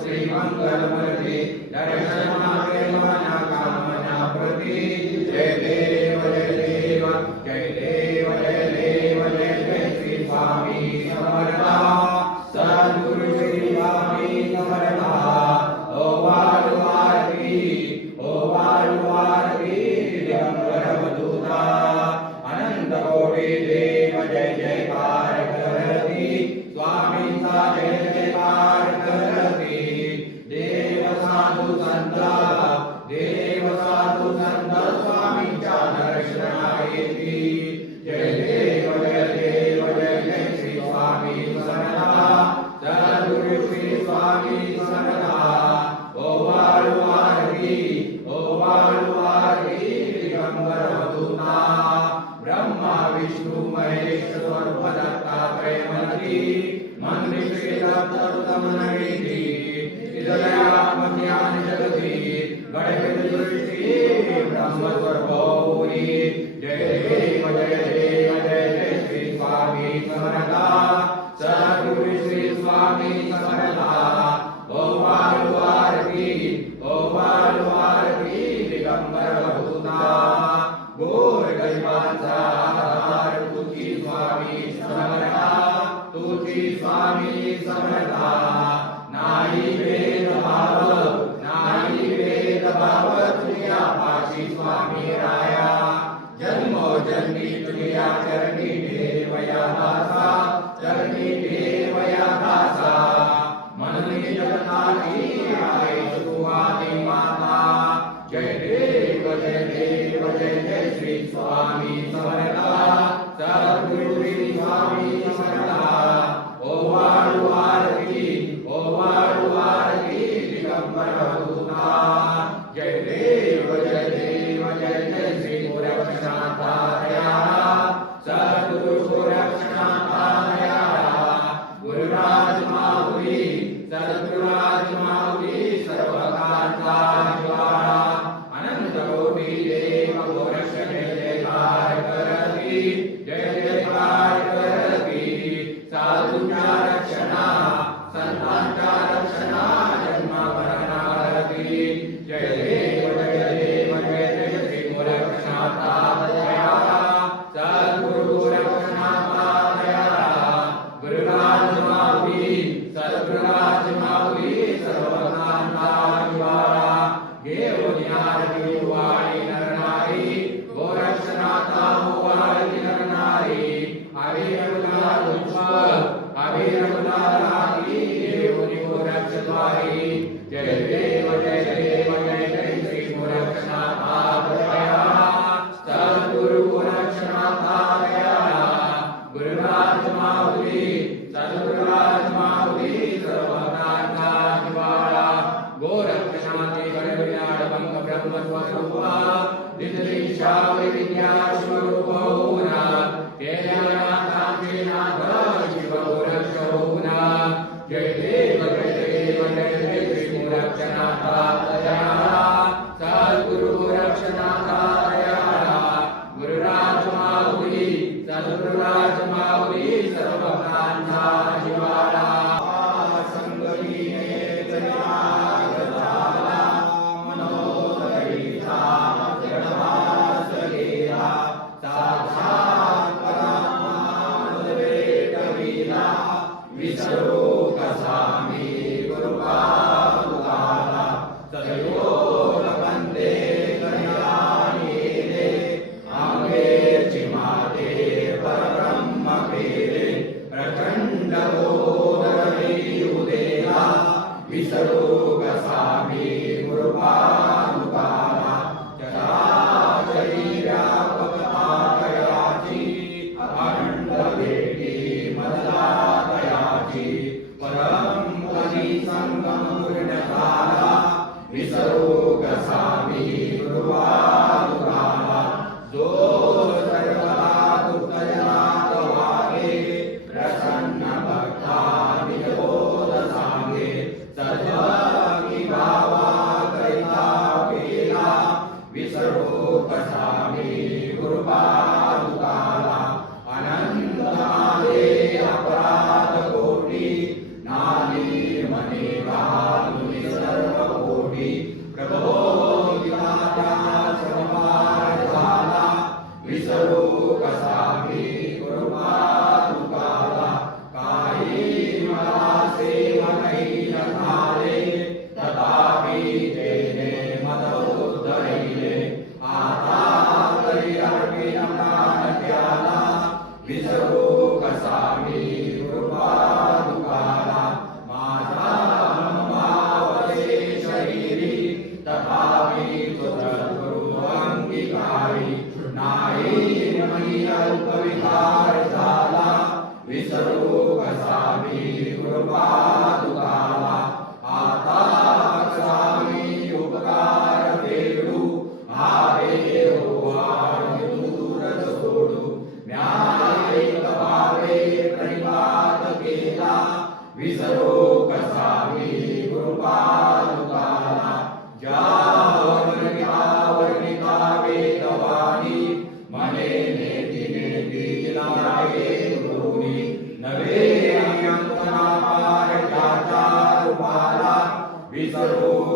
श्रीमङ्गलमरति विष्णु महेश्वर भदत्तात्रय मनति मन्विषेदाप्तरुतमनयति हृदयात्मज्ञान जगति गणपति ब्रह्मस्वरूपो जय देव जय देव जय दुखी स्वामी समर्था नाही वेद भाव, नाही वेद भाव तुझ्या पाशी स्वामी राया। जन्मो जन्मी तुझ्या चरणी ठेवया दासा चरणी ठेव Gracias. He odiato सर्वस्वरूपा विद्वेषाविद्यास्वरूपो न salud.